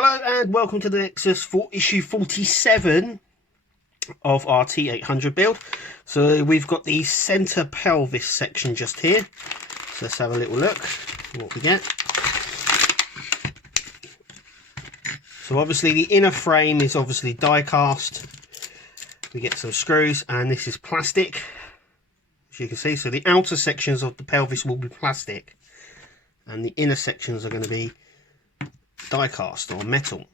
Hello and welcome to the Nexus for issue 47 of our T800 build. So we've got the centre pelvis section just here. So let's have a little look at what we get. So obviously the inner frame is obviously die cast. We get some screws and this is plastic, as you can see. So the outer sections of the pelvis will be plastic and the inner sections are going to be die cast or metal.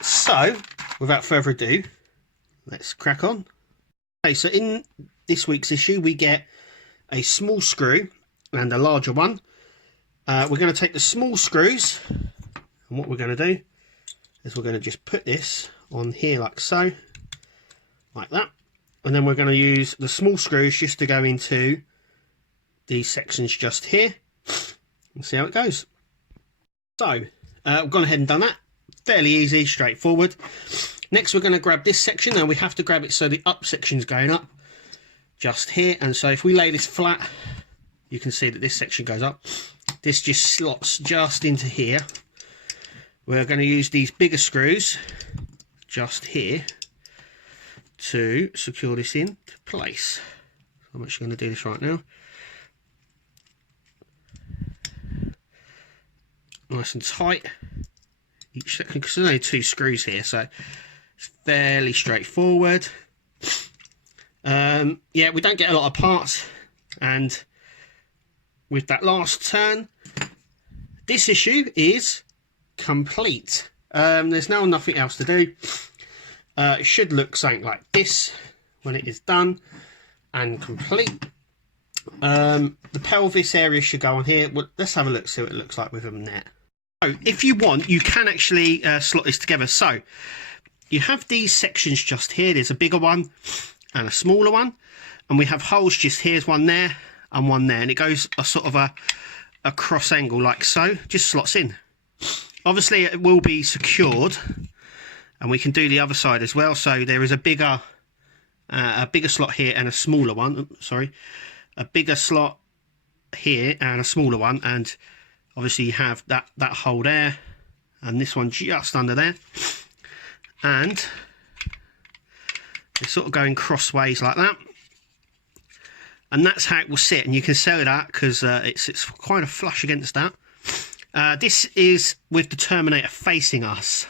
So without further ado, let's crack on. Okay, so in this week's issue we get a small screw and a larger one. We're going to take the small screws, and what we're going to do is we're going to just put this on here like so, like that, and then we're going to use the small screws just to go into these sections just here and see how it goes. So I've gone ahead and done that. Fairly easy, straightforward. Next we're going to grab this section. Now we have to grab it so the up section's going up just here, and so if we lay this flat you can see that this section goes up. This just slots just into here. We're going to use these bigger screws just here to secure this into place. I'm actually going to do this right now. Nice and tight each section, because there's only two screws here, so it's fairly straightforward. Yeah, we don't get a lot of parts, and with that last turn this issue is complete. There's now nothing else to do. It should look something like this when it is done and complete. The pelvis area should go on here. Well, let's have a look, see what it looks like with a net. So if you want, you can actually slot this together. So you have these sections just here. There's a bigger one and a smaller one, and we have holes just here's one there and one there, and it goes a sort of a cross angle like so, just slots in. Obviously it will be secured, and we can do the other side as well. So there is a bigger slot here and a smaller one. Sorry, a bigger slot here and a smaller one, and obviously you have that hole there and this one just under there, and it's sort of going crossways like that, and that's how it will sit. And you can see that because it's kind of flush against that. This is with the Terminator facing us.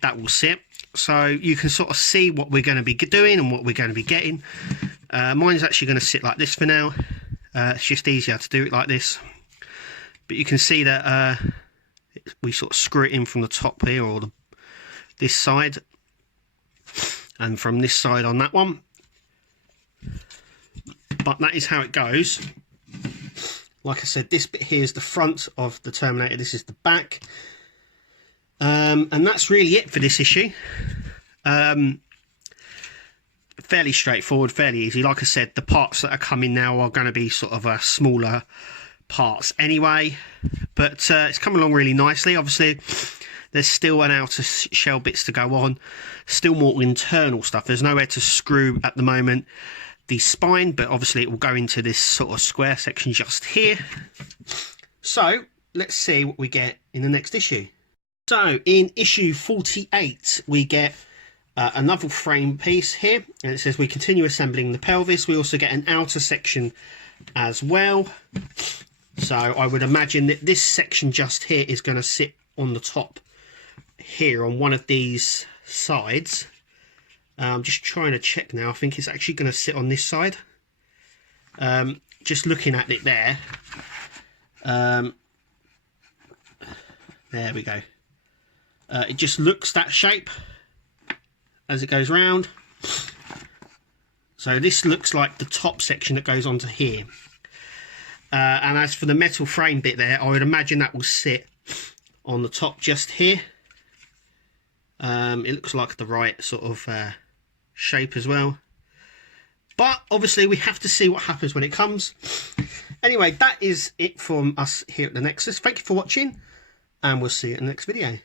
That will sit, so you can sort of see what we're going to be doing and what we're going to be getting. Mine's actually going to sit like this for now. It's just easier to do it like this, but you can see that we sort of screw it in from the top here, or this side, and from this side on that one. But that is how it goes. Like I said, this bit here is the front of the Terminator, this is the back. And that's really it for this issue. Fairly straightforward, fairly easy. Like I said, the parts that are coming now are going to be sort of smaller parts anyway, but it's coming along really nicely. Obviously there's still an outer shell bits to go on, still more internal stuff. There's nowhere to screw at the moment the spine, but obviously it will go into this sort of square section just here. So let's see what we get in the next issue. So in issue 48 we get another frame piece here, and it says we continue assembling the pelvis. We also get an outer section as well, so I would imagine that this section just here is going to sit on the top here on one of these sides. I'm just trying to check now. I think it's actually going to sit on this side. Just looking at it there. There we go. It just looks that shape as it goes round. So this looks like the top section that goes onto here. And as for the metal frame bit there, I would imagine that will sit on the top just here. It looks like the right sort of shape as well, but obviously we have to see what happens when it comes. Anyway, that is it from us here at the Nexus. Thank you for watching, and we'll see you in the next video.